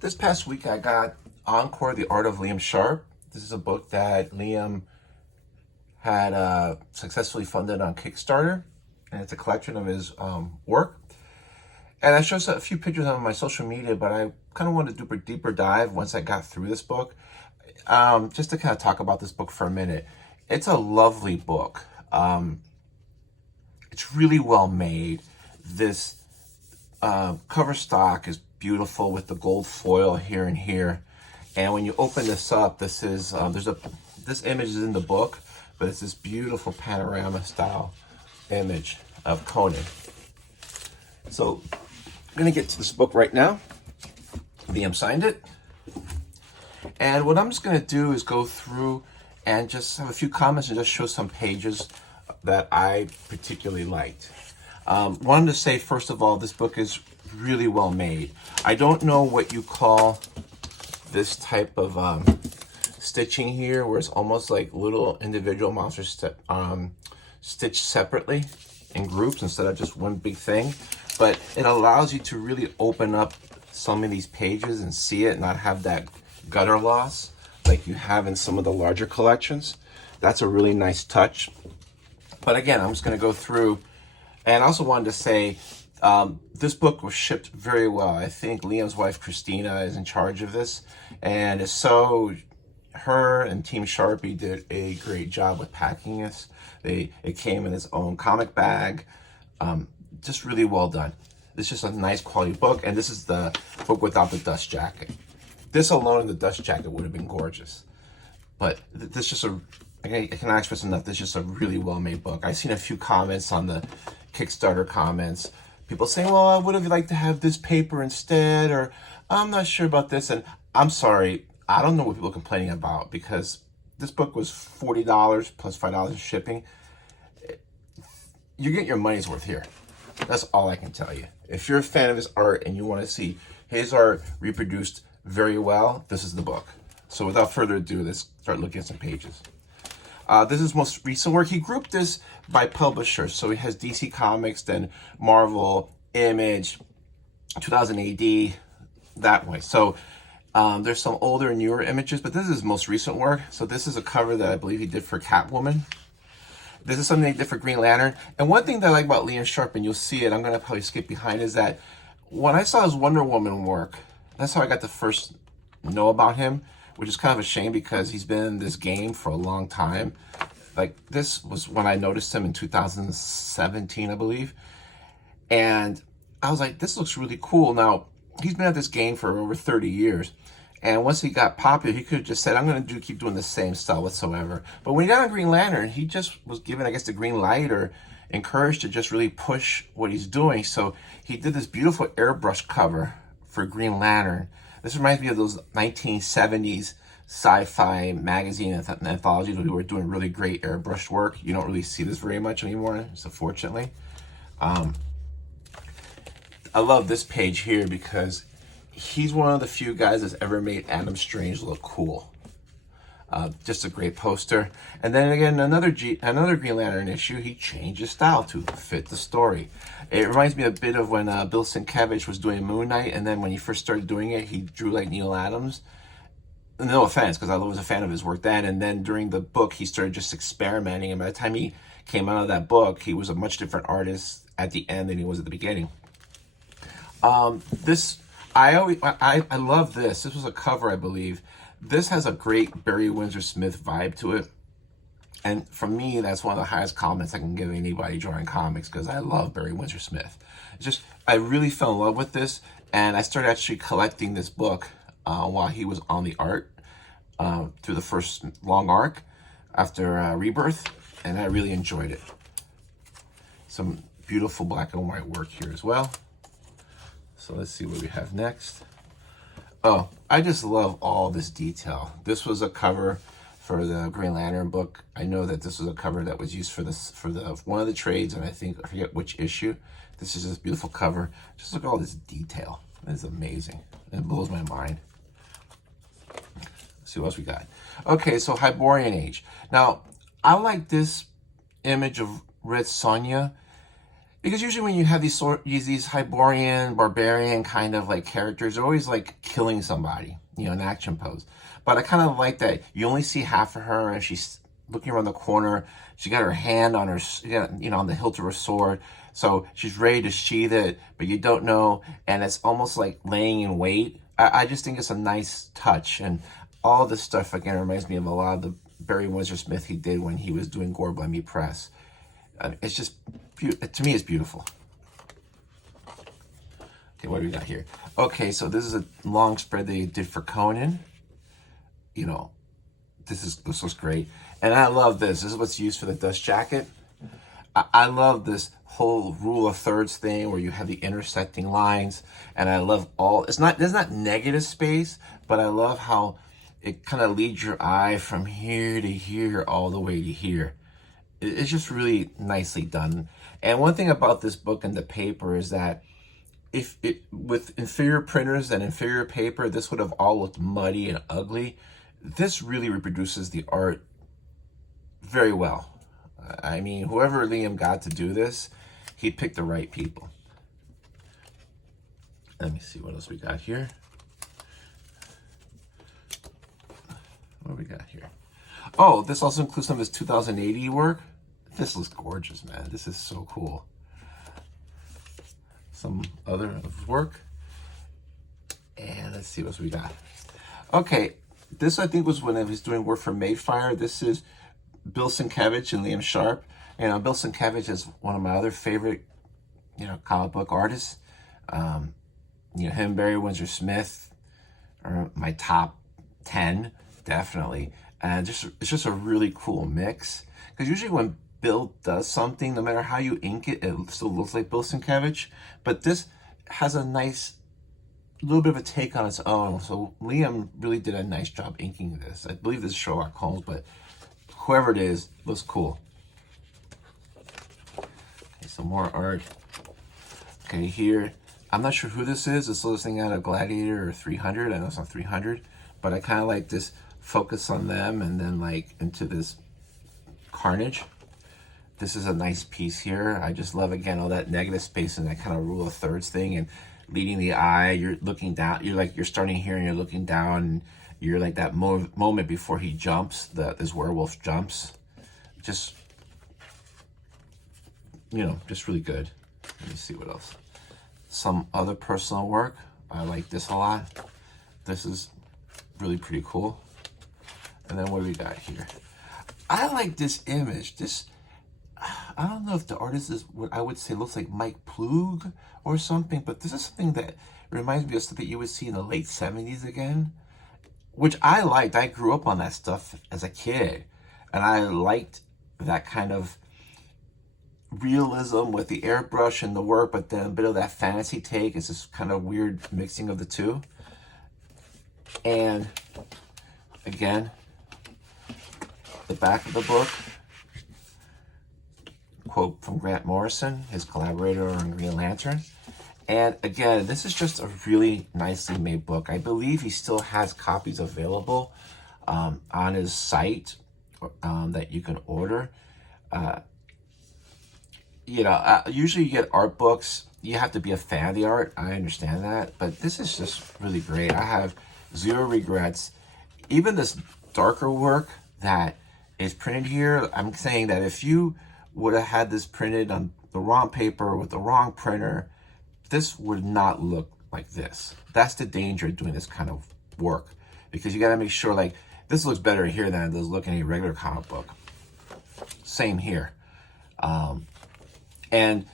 This past week I got Encore, The Art of Liam Sharp. This is a book that Liam had successfully funded on Kickstarter, and it's a collection of his work. And I showed a few pictures on my social media, but I kind of wanted to do a deeper dive once I got through this book, just to kind of talk about this book for a minute. It's a lovely book. It's really well made. This cover stock is beautiful with the gold foil here and here. And when you open this up, this is this image is in the book, but it's this beautiful panorama style image of Conan. So I'm gonna get to this book right now. Liam signed it. And what I'm just gonna do is go through and just have a few comments and just show some pages that I particularly liked. Wanted to say, first of all, this book is really well made. I don't know what you call this type of stitching here, where it's almost like little individual monsters stitched separately in groups instead of just one big thing. But it allows you to really open up some of these pages and see it, not have that gutter loss like you have in some of the larger collections. That's a really nice touch. But again, I'm just going to go through, and I also wanted to say this book was shipped very well. I think Liam's wife Christina is in charge of this, and so her and Team Sharpie did a great job with packing this. It came in its own comic bag. Just really well done. It's just a nice quality book, and this is the book without the dust jacket. This alone and the dust jacket would have been gorgeous, but this just I cannot express enough. This is just a really well-made book. I've seen a few comments on the Kickstarter comments. People saying, well, I would have liked to have this paper instead, or I'm not sure about this. And I'm sorry, I don't know what people are complaining about, because this book was $40 plus $5 in shipping. You're getting your money's worth here. That's all I can tell you. If you're a fan of his art and you want to see his art reproduced very well, this is the book. So without further ado, let's start looking at some pages. This is most recent work. He grouped this by publisher. So he has DC Comics, then Marvel, Image, 2000 AD, that way. So there's some older and newer images, but this is his most recent work. So this is a cover that I believe he did for Catwoman. This is something he did for Green Lantern. And one thing that I like about Liam Sharp, and you'll see it, I'm going to probably skip behind, is that when I saw his Wonder Woman work, that's how I got to first know about him, which is kind of a shame because he's been in this game for a long time. Like, this was when I noticed him in 2017, I believe. And I was like, this looks really cool. Now, he's been at this game for over 30 years. And once he got popular, he could have just said, I'm going to keep doing the same style whatsoever. But when he got on Green Lantern, he just was given, I guess, the green light or encouraged to just really push what he's doing. So he did this beautiful airbrush cover for Green Lantern. This reminds me of those 1970s sci-fi magazine anthologies where people were doing really great airbrush work. You don't really see this very much anymore, so fortunately. I love this page here because he's one of the few guys that's ever made Adam Strange look cool. Just a great poster. And then again, another Green Lantern issue, he changed his style to fit the story. It reminds me a bit of when Bilson Cabbage was doing Moon Knight, and then when he first started doing it, he drew like Neil Adams. No offense, because I was a fan of his work then. And then during the book, he started just experimenting. And by the time he came out of that book, he was a much different artist at the end than he was at the beginning. I love this. This was a cover, I believe. This has a great Barry Windsor Smith vibe to it. And for me, that's one of the highest compliments I can give anybody drawing comics, because I love Barry Windsor Smith. It's just, I really fell in love with this, and I started actually collecting this book while he was on the art through the first long arc after Rebirth, and I really enjoyed it. Some beautiful black and white work here as well. So let's see what we have next. Oh, I just love all this detail. This was a cover for the Green Lantern book. I know that this was a cover that was used for one of the trades, and I forget which issue. This is this beautiful cover. Just look at all this detail. It's amazing. It blows my mind. Let's see what else we got. Okay, so Hyborian Age. Now, I like this image of Red Sonja Because usually when you have these Hyborian, barbarian kind of like characters, they're always like killing somebody, you know, in action pose. But I kind of like that you only see half of her and she's looking around the corner. She got her hand on her, you know, on the hilt of her sword. So she's ready to sheath it, but you don't know. And it's almost like laying in wait. I just think it's a nice touch. And all this stuff, again, reminds me of a lot of the Barry Windsor Smith he did when he was doing Gore by Me Press. It's just, to me, it's beautiful. Okay, what do we got here? Okay, so this is a long spread they did for Conan. You know, this looks great. And I love this. This is what's used for the dust jacket. I love this whole rule of thirds thing where you have the intersecting lines. And I love there's not negative space, but I love how it kind of leads your eye from here to here all the way to here. It's just really nicely done. And one thing about this book and the paper is that with inferior printers and inferior paper, this would have all looked muddy and ugly. This really reproduces the art very well. I mean, whoever Liam got to do this, he picked the right people. Let me see what else we got here. What do we got here? Oh, this also includes some of his 2080 work. This looks gorgeous, man. This is so cool. Some other of his work. And let's see what else we got. Okay, this I think was when I was doing work for Mayfire. This is Bilson Cabbage and Liam Sharp. You know, Bilson Cabbage is one of my other favorite, you know, comic book artists. You know, him, Barry Windsor Smith are my top 10, definitely. And it's just a really cool mix. Because usually when Bill does something, no matter how you ink it, it still looks like Bilson Cabbage. But this has a nice little bit of a take on its own. So Liam really did a nice job inking this. I believe this is Sherlock Holmes, but whoever it is, looks cool. Okay, some more art. Okay, here, I'm not sure who this is. This little thing out of Gladiator or 300. I know it's not 300, but I kind of like this focus on them and then like into this carnage. This is a nice piece here. I just love, again, all that negative space and that kind of rule of thirds thing and leading the eye. You're looking down. You're starting here and you're looking down. And you're like that moment before he jumps, this werewolf jumps. Just, you know, just really good. Let me see what else. Some other personal work. I like this a lot. This is really pretty cool. And then what do we got here? I like this image. I don't know if the artist is what I would say looks like Mike Plug or something, but this is something that reminds me of something you would see in the late 70s again, which I liked. I grew up on that stuff as a kid, and I liked that kind of realism with the airbrush and the work, but then a bit of that fantasy take. It's this kind of weird mixing of the two. And again, the back of the book, quote from Grant Morrison, his collaborator on Green Lantern. And again, this is just a really nicely made book. I believe he still has copies available on his site that you can order. You know, usually you get art books, you have to be a fan of the art. I understand that, but this is just really great. I have zero regrets. Even this darker work that is printed here, I'm saying that if you would have had this printed on the wrong paper with the wrong printer, this would not look like this. That's the danger of doing this kind of work, because you got to make sure, like, this looks better here than it does look in a regular comic book. Same here. And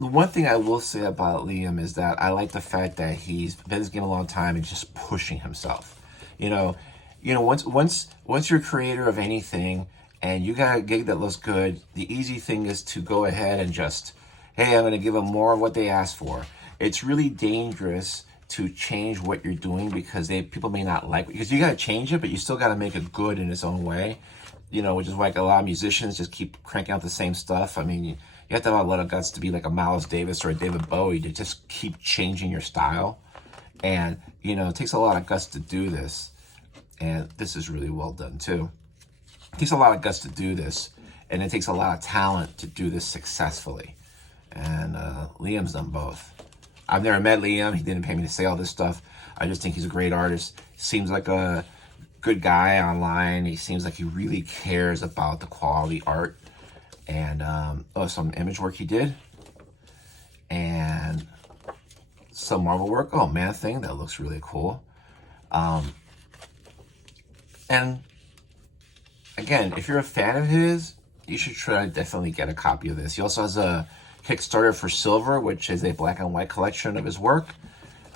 the one thing I will say about Liam is that I like the fact that he's been in this game a long time and just pushing himself. You know, once you're a creator of anything and you got a gig that looks good, the easy thing is to go ahead and just, hey, I'm going to give them more of what they asked for. It's really dangerous to change what you're doing because people may not like it. Because you got to change it, but you still got to make it good in its own way. You know, which is why like a lot of musicians just keep cranking out the same stuff. I mean, you have to have a lot of guts to be like a Miles Davis or a David Bowie to just keep changing your style. And, you know, it takes a lot of guts to do this. And this is really well done, too. It takes a lot of guts to do this. And it takes a lot of talent to do this successfully. and Liam's done both. I've never met Liam. He didn't pay me to say all this stuff. I just think he's a great artist. Seems like a good guy online. He seems like he really cares about the quality art. And some image work he did, and some Marvel work. Oh, Man Thing, that looks really cool. And again, if you're a fan of his, you should try to definitely get a copy of this. He also has a Kickstarter for Silver, which is a black and white collection of his work.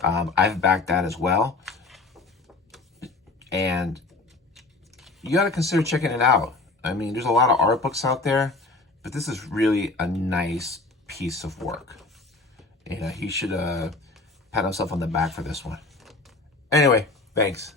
I've backed that as well, and you got to consider checking it out. I mean, there's a lot of art books out there, but this is really a nice piece of work. You know, he should pat himself on the back for this one. Anyway, thanks.